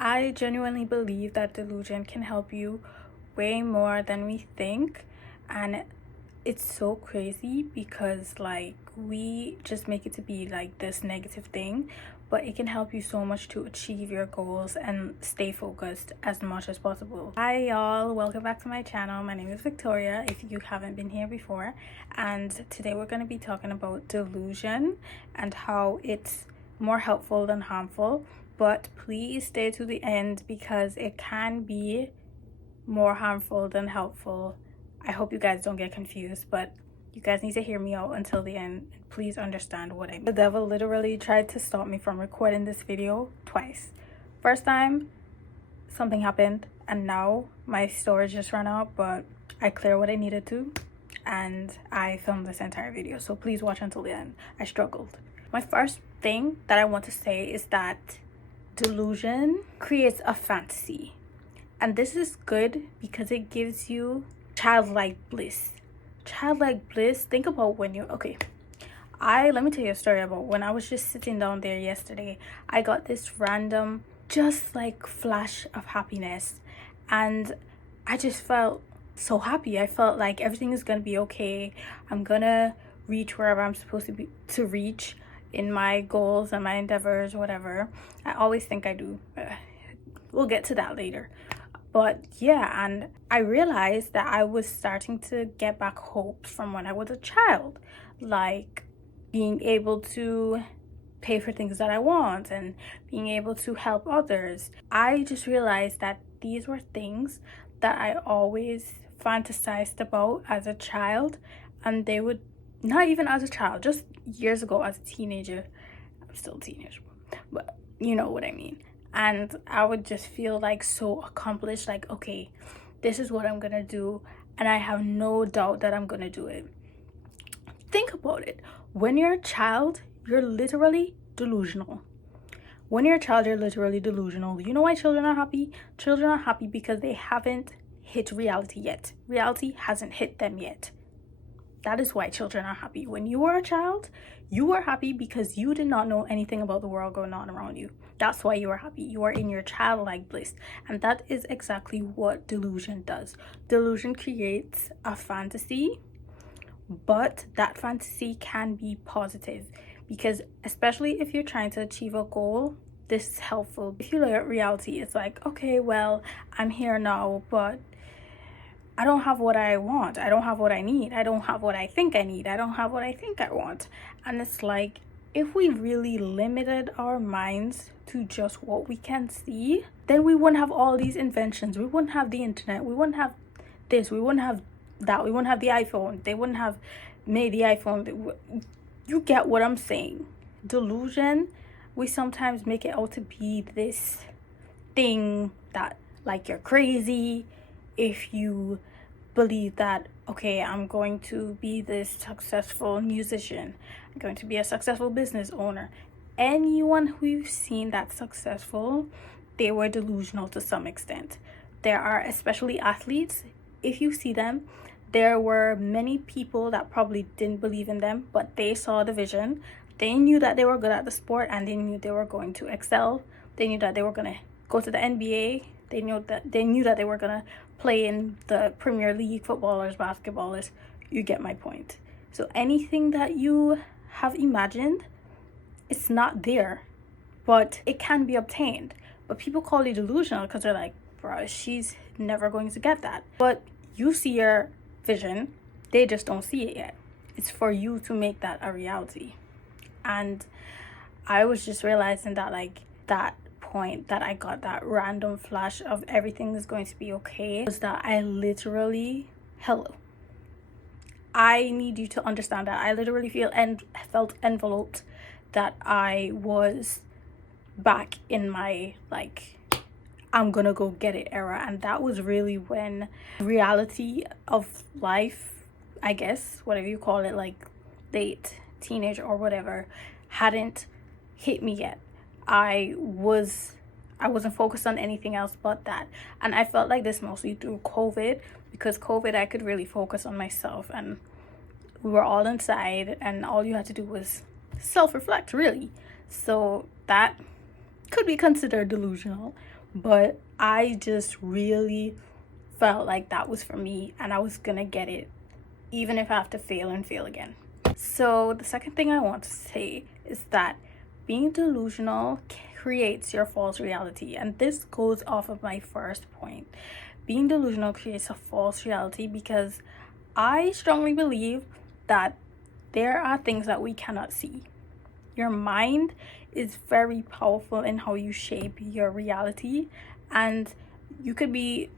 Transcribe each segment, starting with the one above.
I genuinely believe that delusion can help you way more than we think. And it's so crazy because like we just make it to be like this negative thing, but it can help you so much to achieve your goals and stay focused as much as possible. Hi y'all, welcome back to my channel. My name is Victoria if you haven't been here before, and today we're going to be talking about delusion and how it's more helpful than harmful. But please stay to the end because it can be more harmful than helpful. I hope you guys don't get confused, but you guys need to hear me out until the end. Please understand what I mean. The devil literally tried to stop me from recording this video twice. First time, something happened, and now my storage just ran out, but I cleared what I needed to, and I filmed this entire video. So please watch until the end. I struggled. My first thing that I want to say is that delusion creates a fantasy. And this is good because it gives you childlike bliss. Childlike bliss. Think about when you let me tell you a story about when I was just sitting down there yesterday. I got this random just like flash of happiness, and I just felt so happy. I felt like everything is gonna be okay. I'm gonna reach wherever I'm supposed to reach in my goals and my endeavors, whatever. I always think I do. We'll get to that later. But yeah, and I realized that I was starting to get back hopes from when I was a child, like being able to pay for things that I want and being able to help others. I just realized that these were things that I always fantasized about as a child, and they would, not even as a child, just years ago as a teenager. I'm still a teenager, but you know what I mean. And I would just feel like so accomplished, like, okay, this is what I'm gonna do, and I have no doubt that I'm gonna do it. Think about it. When you're a child, you're literally delusional. When you're a child, you're literally delusional. You know why children are happy? Children are happy because they haven't hit reality yet. Reality hasn't hit them yet. That is why children are happy. When you were a child, you were happy because you did not know anything about the world going on around you. That's why you are happy. You are in your childlike bliss. And that is exactly what delusion does. Delusion creates a fantasy, but that fantasy can be positive because especially if you're trying to achieve a goal, this is helpful. If you look at reality, it's like, okay, well, I'm here now, but I don't have what I want. I don't have what I need. I don't have what I think I need. I don't have what I think I want. And it's like, if we really limited our minds to just what we can see, then we wouldn't have all these inventions. We wouldn't have the internet. We wouldn't have this. We wouldn't have that. We wouldn't have the iPhone. They wouldn't have made the iPhone. You get what I'm saying. Delusion, we sometimes make it out to be this thing that like you're crazy if you believe that, okay, I'm going to be this successful musician, I'm going to be a successful business owner. Anyone who you've seen that's successful, they were delusional to some extent. There are, especially athletes, if you see them, there were many people that probably didn't believe in them, but they saw the vision. They knew that they were good at the sport, and they knew they were going to excel. They knew that they were going to go to the NBA. They knew that they were gonna play in the Premier League, footballers, basketballers. You get my point. So anything that you have imagined, it's not there, but it can be obtained. But people call it delusional because they're like, bro, she's never going to get that. But you see your vision, they just don't see it yet. It's for you to make that a reality. And I was just realizing that like that point that I got that random flash of everything is going to be okay was that I literally, I need you to understand that I literally felt enveloped, that I was back in my like I'm gonna go get it era. And that was really when reality of life, I guess, whatever you call it, like late teenage or whatever, hadn't hit me yet. I wasn't focused on anything else but that. And I felt like this mostly through COVID, because COVID I could really focus on myself, and we were all inside and all you had to do was self-reflect, really. So that could be considered delusional. but I just really felt like that was for me and I was gonna get it, even if I have to fail and fail again. So the second thing I want to say is that being delusional creates your false reality, and this goes off of my first point. Being delusional creates a false reality because I strongly believe that there are things that we cannot see. Your mind is very powerful in how you shape your reality, and you could be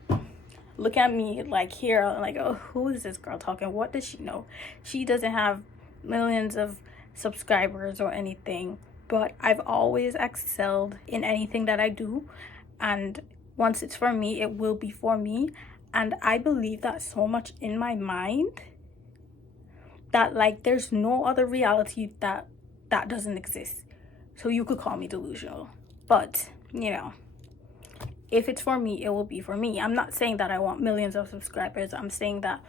look at me like here, like, oh, who is this girl talking? What does she know? She doesn't have millions of subscribers or anything, but I've always excelled in anything that I do, and once it's for me, it will be for me. And I believe that so much in my mind that like there's no other reality that doesn't exist. So you could call me delusional, but you know, if it's for me, it will be for me. I'm not saying that I want millions of subscribers. I'm saying that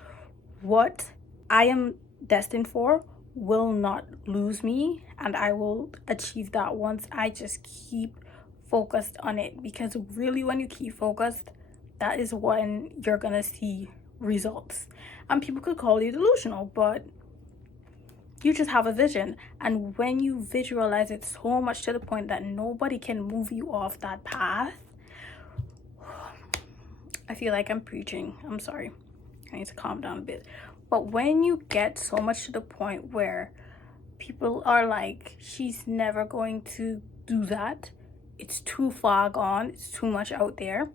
what I am destined for will not lose me, and I will achieve that once I just keep focused on it. Because really, when you keep focused, that is when you're gonna see results. And people could call you delusional, but you just have a vision, and when you visualize it so much to the point that nobody can move you off that path, I feel like I'm preaching. I'm sorry. I need to calm down a bit. But when you get so much to the point where people are like, she's never going to do that, it's too far gone, it's too much out there,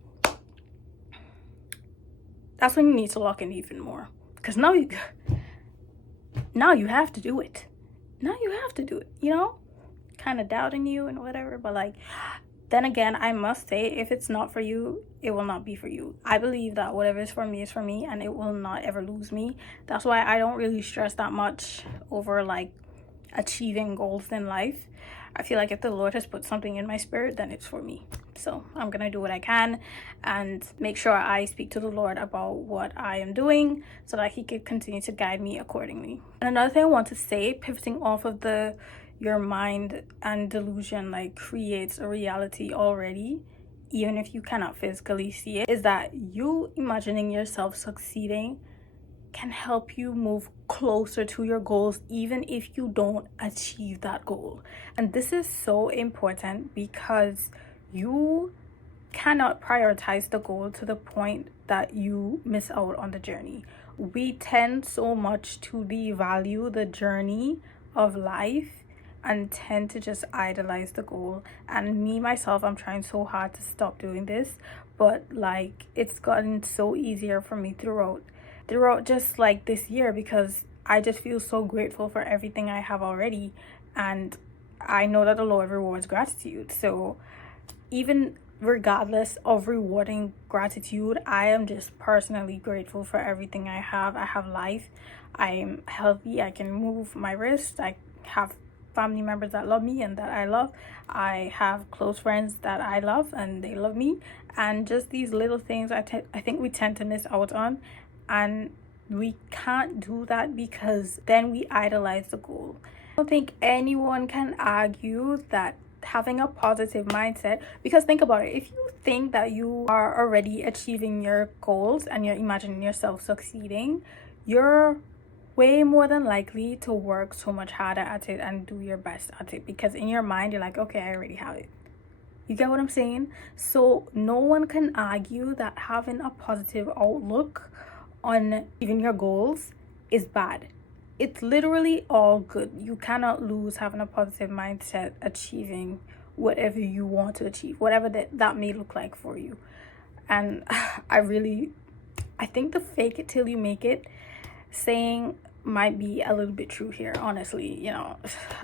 that's when you need to lock in even more. Because now you have to do it. Now you have to do it, you know? Kind of doubting you and whatever, but like, then again, I must say, if it's not for you, it will not be for you. I believe that whatever is for me is for me, and it will not ever lose me. That's why I don't really stress that much over like achieving goals in life. I feel like if the Lord has put something in my spirit, then it's for me. So I'm gonna do what I can and make sure I speak to the Lord about what I am doing so that he could continue to guide me accordingly. And another thing I want to say, pivoting off of the your mind and delusion like creates a reality already, even if you cannot physically see it, is that you imagining yourself succeeding can help you move closer to your goals even if you don't achieve that goal. And this is so important because you cannot prioritize the goal to the point that you miss out on the journey. We tend so much to devalue the journey of life and tend to just idolize the goal. And me myself, I'm trying so hard to stop doing this, but like it's gotten so easier for me throughout just like this year, because I just feel so grateful for everything I have already, and I know that the Lord rewards gratitude. So even regardless of rewarding gratitude, I am just personally grateful for everything I have. I have life, I'm healthy, I can move my wrist, I have family members that love me and that I love, I have close friends that I love and they love me. And just these little things I think we tend to miss out on, and we can't do that because then we idolize the goal. I don't think anyone can argue that having a positive mindset, because think about it, if you think that you are already achieving your goals and you're imagining yourself succeeding, you're way more than likely to work so much harder at it and do your best at it, because in your mind you're like, okay, I already have it. You get what I'm saying? So no one can argue that having a positive outlook on even your goals is bad. It's literally all good. You cannot lose having a positive mindset, achieving whatever you want to achieve, whatever that may look like for you. And I think the fake it till you make it saying might be a little bit true here, honestly. You know,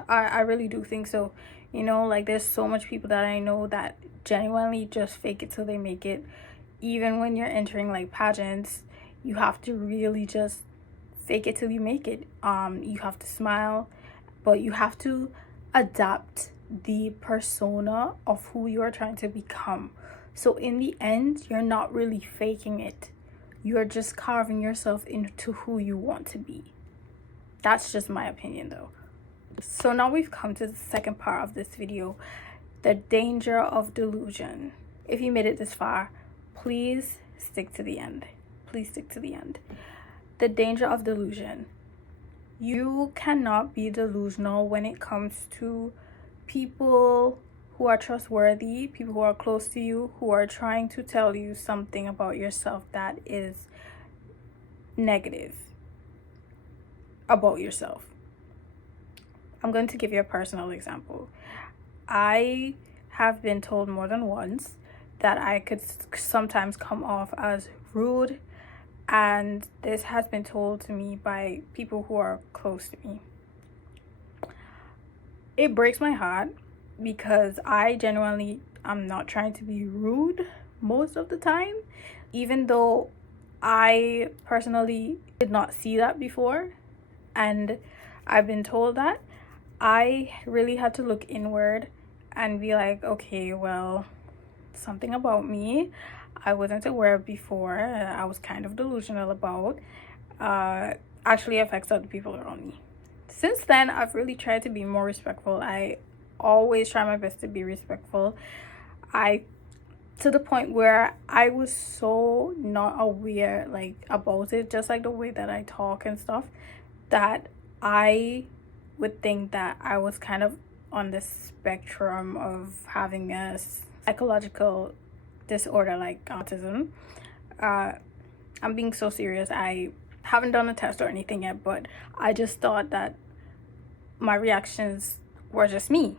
I really do think so. You know, like there's so much people that I know that genuinely just fake it till they make it. Even when you're entering like pageants, you have to really just fake it till you make it. You have to smile, but you have to adapt the persona of who you are trying to become. So in the end, you're not really faking it. You're just carving yourself into who you want to be. That's just my opinion though. So now we've come to the second part of this video, the danger of delusion. if you made it this far, please stick to the end. Please stick to the end. The danger of delusion. You cannot be delusional when it comes to people who are trustworthy, people who are close to you, who are trying to tell you something about yourself that is negative about yourself. I'm going to give you a personal example. I have been told more than once that I could sometimes come off as rude, and this has been told to me by people who are close to me. It breaks my heart because I genuinely am not trying to be rude most of the time, even though I personally did not see that before and I've been told that. I really had to look inward and be like, okay, well, something about me I wasn't aware of before, I was kind of delusional about, actually affects other people around me. Since then, I've really tried to be more respectful. I always try my best to be respectful. To the point where I was so not aware like about it, just like the way that I talk and stuff, that I would think that I was kind of on the spectrum of having a psychological disorder like autism. I'm being so serious. I haven't done a test or anything yet, but I just thought that my reactions were just me,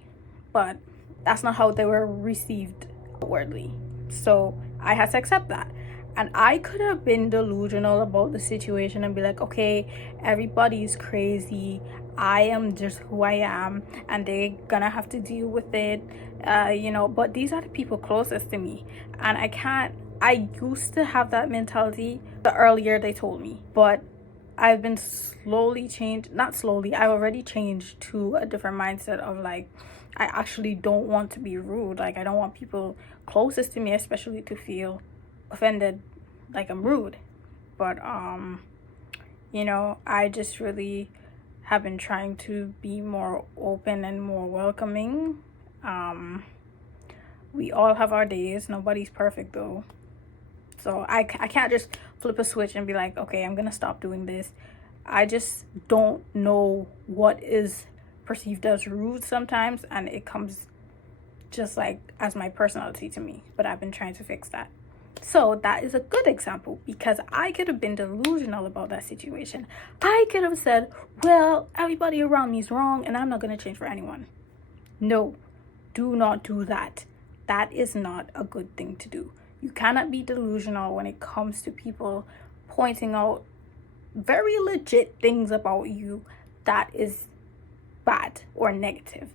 but that's not how they were received outwardly. So I had to accept that. And I could have been delusional about the situation and be like, okay, everybody's crazy, I am just who I am and they're gonna have to deal with it, but these are the people closest to me, and I used to have that mentality the earlier they told me, but I've been slowly changed, not slowly, I've already changed to a different mindset of like, I actually don't want to be rude. Like, I don't want people closest to me especially to feel offended like I'm rude. But I just really have been trying to be more open and more welcoming. We all have our days, nobody's perfect though, so I can't just flip a switch and be like, okay, I'm gonna stop doing this. I just don't know what is perceived as rude sometimes, and it comes just like as my personality to me, but I've been trying to fix that. So that is a good example, because I could have been delusional about that situation. I could have said, well, everybody around me is wrong and I'm not going to change for anyone. No, do not do that. That is not a good thing to do. You cannot be delusional when it comes to people pointing out very legit things about you that is bad or negative,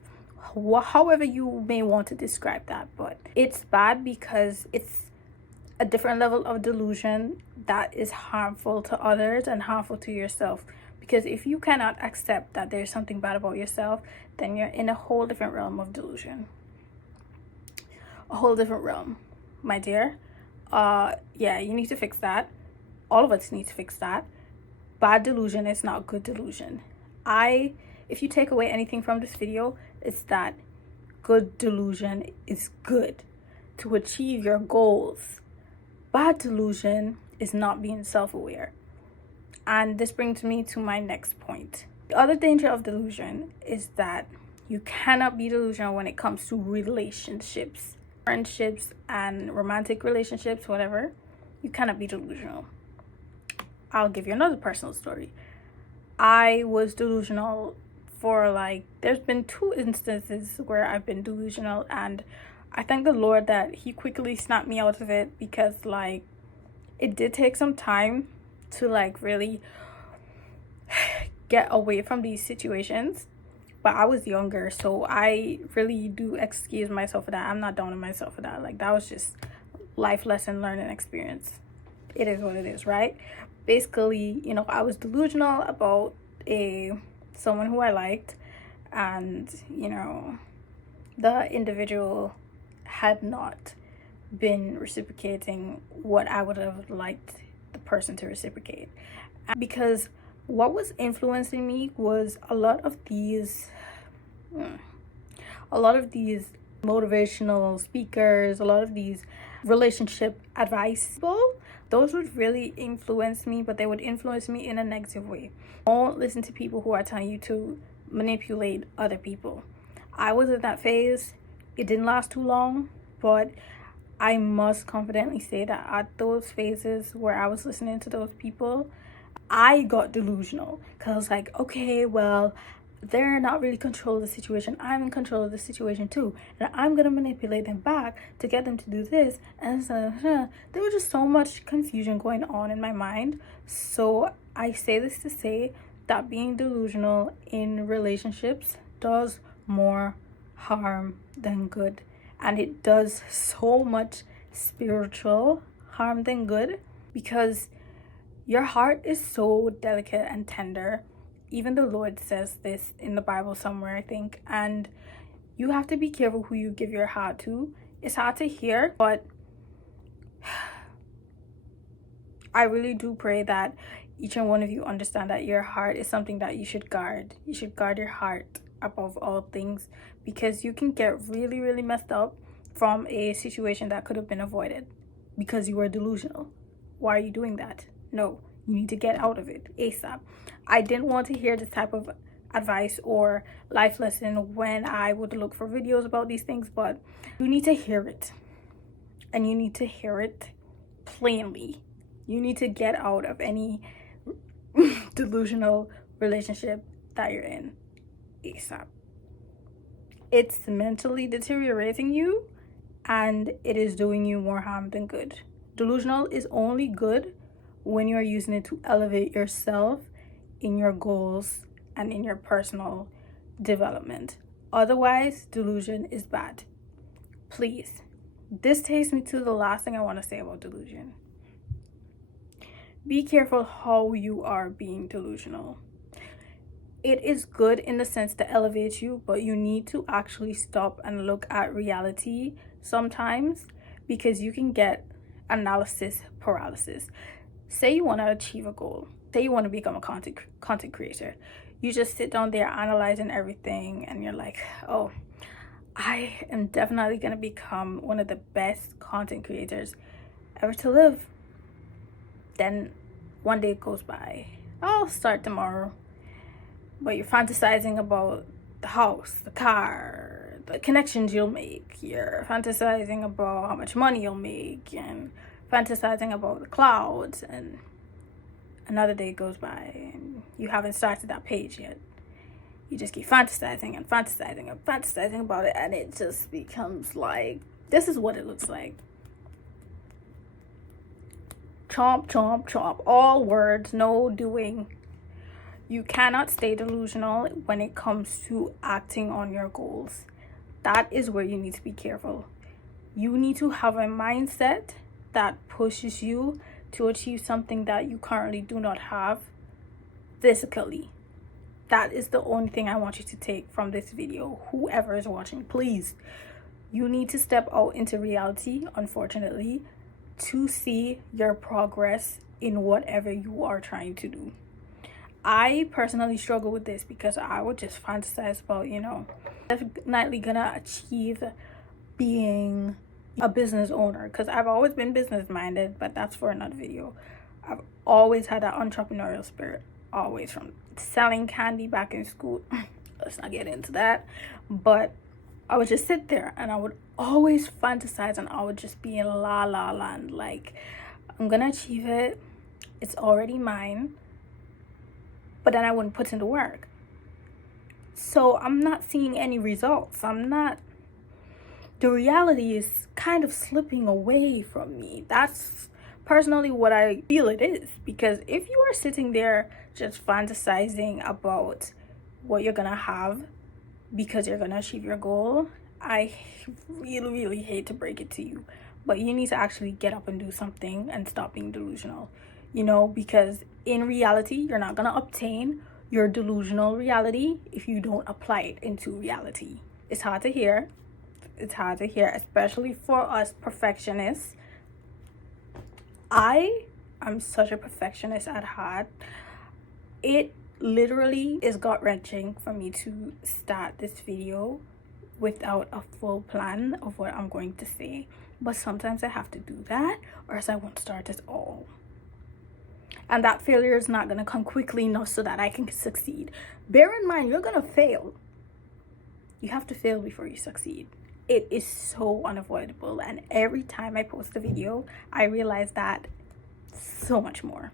however you may want to describe that. But it's bad because it's a different level of delusion that is harmful to others and harmful to yourself. Because if you cannot accept that there's something bad about yourself, then you're in a whole different realm of delusion. A whole different realm, my dear. You need to fix that. All of us need to fix that. Bad delusion is not good delusion. If you take away anything from this video, it's that good delusion is good to achieve your goals. Bad delusion is not being self-aware. And this brings me to my next point. The other danger of delusion is that you cannot be delusional when it comes to relationships, friendships, and romantic relationships, whatever. You cannot be delusional. I'll give you another personal story. I was delusional for there's been 2 instances where I've been delusional, and I thank the Lord that he quickly snapped me out of it, because it did take some time to really get away from these situations. But I was younger, so I really do excuse myself for that. I'm not down on myself for that. That was just life lesson learning experience. It is what it is, right? Basically, I was delusional about someone who I liked, and the individual had not been reciprocating what I would have liked the person to reciprocate. Because what was influencing me was a lot of these motivational speakers, a lot of these relationship advice people, those would really influence me, but they would influence me in a negative way. Don't listen to people who are telling you to manipulate other people. I was in that phase. It didn't last too long, but I must confidently say that at those phases where I was listening to those people, I got delusional because I was like, okay, well, they're not really control of the situation. I'm in control of the situation too, and I'm gonna manipulate them back to get them to do this. And so there was just so much confusion going on in my mind. So I say this to say that being delusional in relationships does more harm than good, and it does so much spiritual harm than good, because your heart is so delicate and tender. Even the Lord says this in the Bible somewhere, I think. And you have to be careful who you give your heart to. It's hard to hear, but I really do pray that each and one of you understand that your heart is something that you should guard. You should guard your heart above all things, because you can get really, really messed up from a situation that could have been avoided because you were delusional. Why are you doing that? No, you need to get out of it ASAP. I didn't want to hear this type of advice or life lesson when I would look for videos about these things, but you need to hear it, and you need to hear it plainly. You need to get out of any delusional relationship that you're in ASAP. It's mentally deteriorating you, and it is doing you more harm than good. Delusional is only good when you're using it to elevate yourself in your goals and in your personal development. Otherwise, delusion is bad. Please. This takes me to the last thing I want to say about delusion. Be careful how you are being delusional. It is good in the sense to elevate you, but you need to actually stop and look at reality sometimes, because you can get analysis paralysis. Say you want to achieve a goal. Say you want to become a content creator. You just sit down there analyzing everything, and you're like, oh, I am definitely going to become one of the best content creators ever to live. Then one day goes by. I'll start tomorrow. But you're fantasizing about the house, the car, the connections you'll make. You're fantasizing about how much money you'll make, and fantasizing about the clouds, and another day goes by and you haven't started that page yet. You just keep fantasizing and fantasizing and fantasizing about it, and it just becomes like, this is what it looks like. Chomp, chomp, chomp. All words, no doing. You cannot stay delusional when it comes to acting on your goals. That is where you need to be careful. You need to have a mindset that pushes you to achieve something that you currently do not have physically. That is the only thing I want you to take from this video. Whoever is watching, please. You need to step out into reality, unfortunately, to see your progress in whatever you are trying to do. I personally struggle with this because I would just fantasize about, definitely gonna achieve being a business owner, because I've always been business minded, but that's for another video. I've always had that entrepreneurial spirit, always, from selling candy back in school. Let's not get into that, but I would just sit there and I would always fantasize, and I would just be in la la land, like, I'm gonna achieve it, it's already mine. But then I wouldn't put in the work, so I'm not seeing any results. The reality is kind of slipping away from me. That's personally what I feel it is, because if you are sitting there just fantasizing about what you're gonna have because you're gonna achieve your goal, I really, really hate to break it to you, but you need to actually get up and do something and stop being delusional, because in reality, you're not gonna obtain your delusional reality if you don't apply it into reality. It's hard to hear, especially for us perfectionists. I am such a perfectionist at heart. It literally is gut-wrenching for me to start this video without a full plan of what I'm going to say, but sometimes I have to do that or else I won't start at all. And that failure is not going to come quickly enough so that I can succeed. Bear in mind, you're going to fail. You have to fail before you succeed. It is so unavoidable. And every time I post a video, I realize that so much more.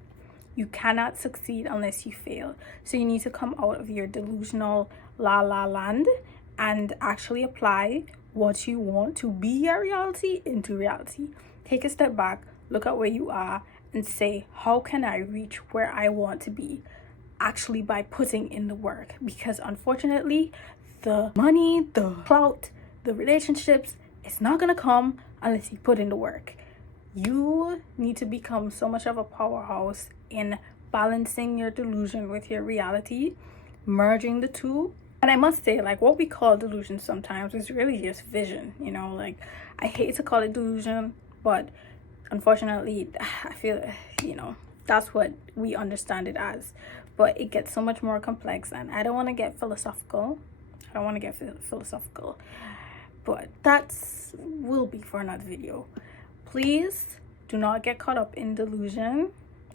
You cannot succeed unless you fail. So you need to come out of your delusional la la land and actually apply what you want to be your reality into reality. Take a step back, look at where you are, and say, how can I reach where I want to be? Actually by putting in the work. Because unfortunately, the money, the clout, the relationships, it's not gonna come unless you put in the work. You need to become so much of a powerhouse in balancing your delusion with your reality, merging the two. And I must say, like, what we call delusion sometimes is really just vision, you know. Like, I hate to call it delusion, but unfortunately, I feel, you know, that's what we understand it as. But it gets so much more complex, and I don't want to get philosophical. But that's will be for another video. Please do not get caught up in delusion,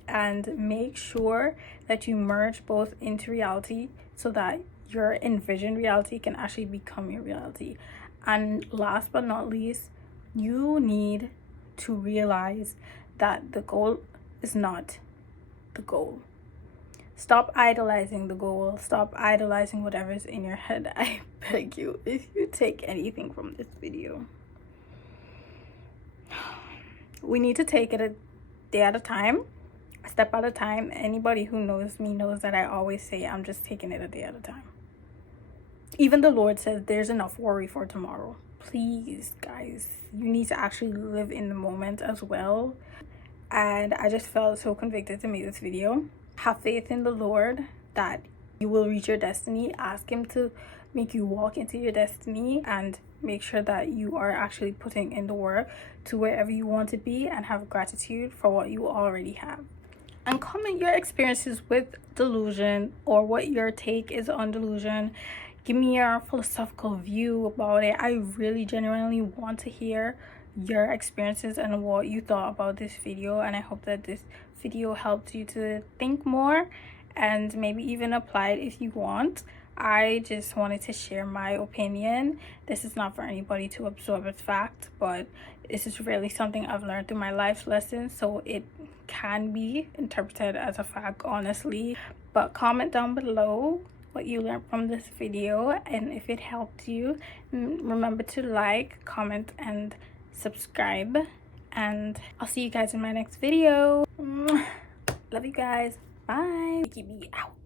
and make sure that you merge both into reality so that your envisioned reality can actually become your reality. And last but not least, you need to realize that the goal is not the goal. Stop idolizing the goal. Stop idolizing whatever's in your head. I beg you, if you take anything from this video, we need to take it a day at a time, a step at a time. Anybody who knows me knows that I always say I'm just taking it a day at a time. Even the Lord says there's enough worry for tomorrow. Please, guys, you need to actually live in the moment as well. And I just felt so convicted to make this video. Have faith in the Lord that you will reach your destiny. Ask him to make you walk into your destiny, and make sure that you are actually putting in the work to wherever you want to be, and have gratitude for what you already have. And comment your experiences with delusion, or what your take is on delusion. Give me your philosophical view about it. I really genuinely want to hear your experiences and what you thought about this video, and I hope that this video helped you to think more and maybe even apply it if you want. I just wanted to share my opinion. This is not for anybody to absorb as fact, but this is really something I've learned through my life lessons, so it can be interpreted as a fact, honestly. But comment down below what you learned from this video, and if it helped you, remember to like, comment, and subscribe. And I'll see you guys in my next video. Love you guys. Bye. Keep me out.